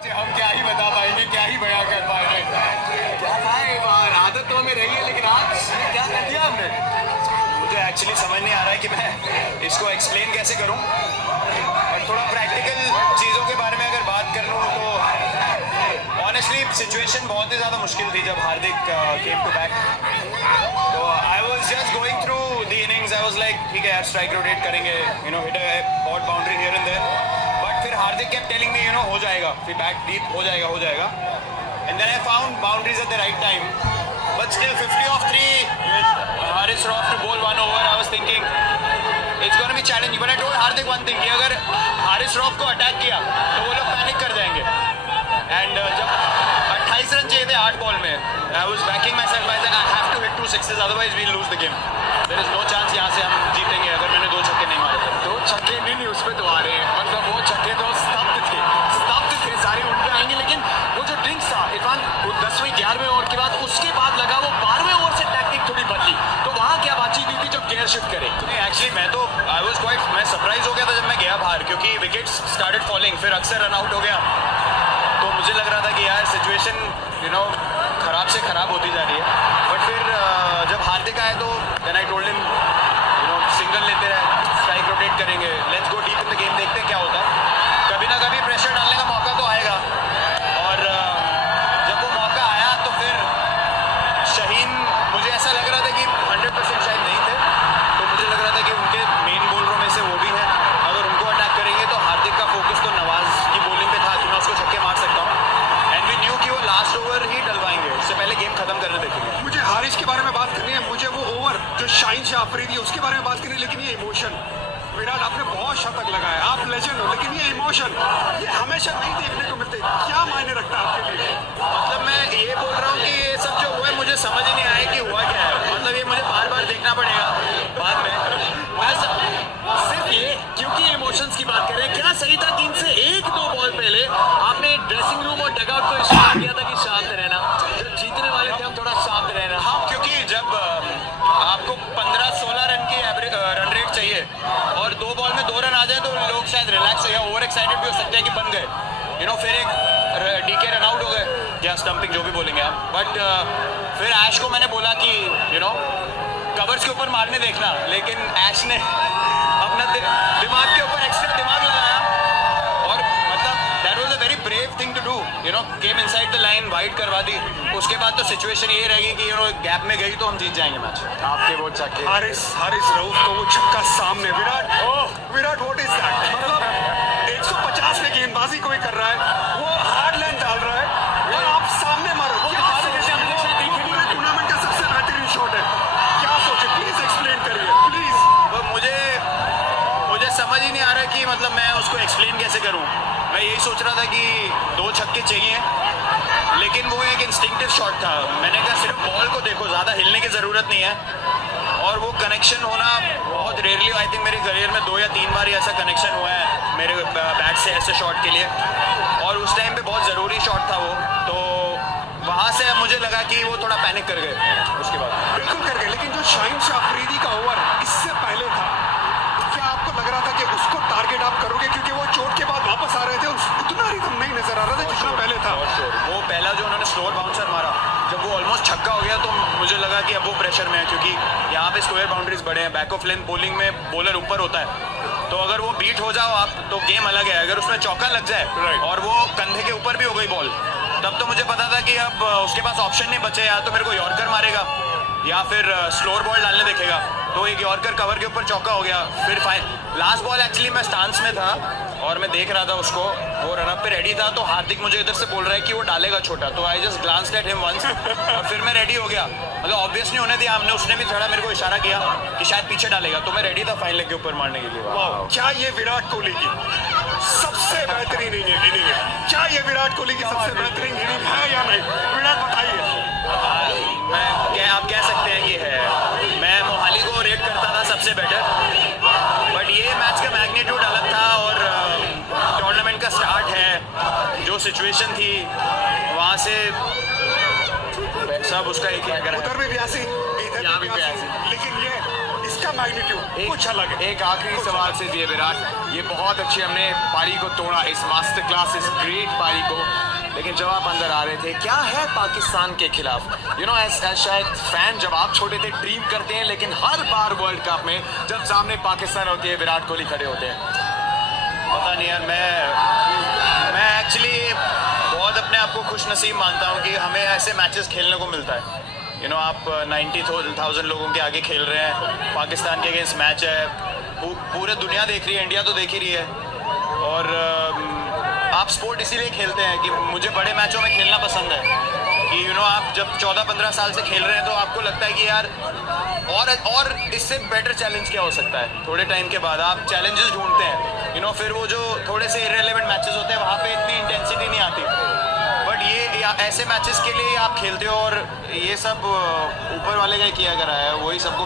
हम क्या ही बता पाएंगे, क्या ही बयां कर पाएंगे। क्या है बार आदत तो हमें रही है, लेकिन आज क्या कर दिया हमने। मुझे एक्चुअली समझ नहीं आ रहा है कि मैं इसको एक्सप्लेन कैसे करूं, और थोड़ा प्रैक्टिकल चीज़ों के बारे में अगर बात कर लूं तो ऑनेस्टली सिचुएशन बहुत ही ज़्यादा मुश्किल थी जब हार्दिक केम टू बैक। तो I was just going through the innings, I was like ठीक है यार स्ट्राइक रोटेट करेंगे, hit a odd boundary here and there, but फिर हार्दिक केप्ट टेलिंग मी हो जाएगा, फिर बैक डीप हो जाएगा। And then I found boundaries at the right time, but still 50 of 3 with Haris Rauf to bowl 1 over, I was thinking it's going to be challenging, but I told Hardik one thing कि अगर Haris rough को attack किया तो वो लोग panic कर जाएंगे। And जब 28 रन चाहिए थे 8 बॉल में, I was backing myself by that I have to hit 2 sixes otherwise we'll lose the game, there is no chance यहाँ से हम जीतेंगे अगर मैंने 2 छक्के नहीं मारे थे। 2 छक्के नहीं उस पे तो आ रहे हैं, मतलब वो छक्के तो स्तब्ध थे सारे उन पे आएंगे। लेकिन वो जो ड्रिंक्स था इरफान 10वें 11वें ओवर के बाद, उसके बाद लगा वो 12वें ओवर से टैक्टिक थोड़ी बदली, तो वहाँ क्या बातचीत हुई थी जो केयर शिफ्ट करे। एक्चुअली मैं सरप्राइज हो गया था जब मैं गया बाहर, क्योंकि विकेट्स स्टार्टेड फॉलिंग, फिर अक्सर रन आउट हो गया, तो मुझे लग रहा था कि यार सिचुएशन खराब से खराब होती जा रही है। बट फिर जब हार्दिक आए तो then I told him single लेते रहे, स्ट्राइक रोटेट करेंगे, let's go deep in the game, देखते हैं क्या होता है, कभी ना कभी प्रेशर डालने का मौका तो आएगा। और जब वो मौका आया तो फिर शाहीन, मुझे ऐसा लग रहा था कि 100% शायद नहीं थे, तो मुझे लग रहा था कि उनके मेन बॉलरों में से वो भी हैं, अगर उनको अटैक करेंगे तो हार्दिक का फोकस तो नवाज की बॉलिंग पे था कि मैं उसको छक्के मार सकता हूँ, एंड वी न्यू कि वो लास्ट ओवर ही डलवाएंगे, उससे पहले गेम खत्म करने देखेंगे। मुझे हारिस के बारे में बात करनी है, मुझे वो ओवर जो शाहीन शाह अफरीदी उसके बारे में बात करनी है, लेकिन ये इमोशन, विराट आपने बहुत शतक लगाया, आप लेजेंड हो, लेकिन ये इमोशन ये हमेशा नहीं देखने को मिलते, क्या मायने रखता है आपके लिए? मतलब मैं ये बोल रहा हूँ कि ये सब जो हुआ है मुझे समझ ही नहीं आया कि हुआ क्या है, मतलब ये मुझे बार बार देखना पड़ेगा बाद में। सिर्फ ये क्योंकि इमोशंस की बात कर रहे हैं, क्या सही था कि इनसे 1-2 बॉल पहले आपने ड्रेसिंग रूम और डगआउट को इशारा किया था कि शांत रहना, जब जीतने वाले थे हम थोड़ा शांत रहना। हाँ, क्योंकि जब आपको 15-16 रन की रन रेट चाहिए और 2 बॉल में 2 रन आ जाए तो लोग शायद रिलैक्स हो या ओवर एक्साइटेड भी हो सकते हैं कि बन गए, फिर एक डीके रन आउट हो गए या स्टंपिंग जो भी बोलेंगे आप। बट फिर ऐश को मैंने बोला कि कवर्स के ऊपर मारने देखना, लेकिन ऐश ने अपना दिमाग के ऊपर एक्स्ट्रा दिमाग लगाया और मतलब that was a very brave thing to do, came inside the line, wide करवा दी, उसके बाद तो सिचुएशन ये रहेगी कि गैप में गई तो हम जीत जाएंगे मैच। आपके वो छक्के, हारिस रऊफ को वो छक्का सामने, विराट व्हाट इज दैट, मतलब 150 पे गेंदबाजी कोई कर रहा है, वो हार्ड लाइन डाल रहा है और आप सामने मारो, पूरे टूर्नामेंट का सबसे बेहतरीन शॉट है, क्या सोचे, प्लीज एक्सप्लेन करिए प्लीज। मुझे समझ ही नहीं आ रहा कि मतलब मैं उसको एक्सप्लेन कैसे करूं। मैं यही सोच रहा था कि 2 छक्के चाहिए, लेकिन वो एक इंस्टिंक्टिव शॉट था, मैंने कहा सिर्फ बॉल को देखो, ज़्यादा हिलने की ज़रूरत नहीं है, और वो कनेक्शन होना बहुत रेयरली, आई थिंक मेरे करियर में 2 या 3 बार ही ऐसा कनेक्शन हुआ है मेरे बैट से ऐसे शॉट के लिए, और उस टाइम पे बहुत ज़रूरी शॉट था वो, तो वहाँ से मुझे लगा कि वो थोड़ा पैनिक कर गए उसके बाद। बिल्कुल कर गए, लेकिन जो शाहीन शाह अफरीदी का ओवर इससे पहले था, क्या आपको लग रहा था कि उसको टारगेट आप करोगे, क्योंकि वो चोट के बाद वापस आ रहे थे, उतना रिदम नहीं नजर आ रहा था जितना पहले था। वो पहला जो उन्होंने स्लोअर बाउंसर मारा, जब वो ऑलमोस्ट छक्का हो गया तो मुझे लगा कि अब वो प्रेशर में है, क्योंकि यहाँ पे स्क्वायर बाउंड्रीज बड़े हैं, बैक ऑफ लेंथ बॉलिंग में बॉलर ऊपर होता है, तो अगर वो बीट हो जाओ आप तो गेम अलग है, अगर उसमें चौका लग जाए और वो कंधे के ऊपर भी हो गई बॉल, तब तो मुझे पता था कि अब उसके पास ऑप्शन नहीं बचे, या तो मेरे को यॉर्कर मारेगा या फिर स्लोअर बॉल डालने देखेगा, तो एक यॉर्कर कवर के ऊपर चौका हो गया। फिर लास्ट बॉल एक्चुअली मैं स्टांस में था और मैं देख रहा था उसको, वो रनअप पे रेडी था, तो हार्दिक मुझे इधर से बोल रहा है कि वो डालेगा छोटा, तो I just glanced at him once और फिर मैं रेडी हो गया, मतलब ऑब्वियस नहीं होने दिया हमने, उसने भी थोड़ा मेरे को इशारा किया कि शायद पीछे डालेगा, तो मैं रेडी था फाइन लेग के ऊपर मारने के लिए। क्या ये विराट कोहली की सबसे बेहतरीन इनिंग है? क्या ये विराट कोहली की सबसे बेहतरीन इनिंग है या नहीं? विराट बताइए। आप कह सकते हैं कि है, मैं मोहाली को रेट करता था सबसे बेटर, बट ये मैच का मैग्नीट्यूड अलग था और टूर्नामेंट का स्टार्ट है, जो सिचुएशन थी वहाँ से सब उसका एक उधर भी बयासी, इधर भी बयासी, लेकिन ये इसका मैग्नीट्यूड कुछ अलग है। एक आखिरी सवाल से दिए विराट, ये बहुत अच्छी हमने पारी को तोड़ा, इस मास्टर क्लास, इस ग्रेट पारी को लेकिन जब आप अंदर आ रहे थे, क्या है पाकिस्तान के खिलाफ? यू नो, शायद फैन जब आप छोटे थे ड्रीम करते हैं, लेकिन हर बार वर्ल्ड कप में जब सामने पाकिस्तान होती है, विराट कोहली खड़े होते हैं। पता नहीं यार, मैं एक्चुअली बहुत अपने आप को खुश नसीब मानता हूँ कि हमें ऐसे मैचेस खेलने को मिलता है। यू नो, आप 90,000 लोगों के आगे खेल रहे हैं, पाकिस्तान के अगेंस्ट मैच है, पूरे दुनिया देख रही है, इंडिया तो देख ही रही है। और आप स्पोर्ट इसीलिए खेलते हैं कि मुझे बड़े मैचों में खेलना पसंद है कि यू नो, आप जब 14-15 साल से खेल रहे हैं तो आपको लगता है कि यार और इससे बेटर चैलेंज क्या हो सकता है। थोड़े टाइम के बाद आप चैलेंजेस ढूंढते हैं, यू नो, फिर वो जो थोड़े से इररिलेवेंट मैचेस होते हैं वहाँ पे इतनी इंटेंसिटी नहीं आती, बट ये ऐसे मैचेस के लिए आप खेलते हो और ये सब ऊपर वाले का किया करा है, वही सबको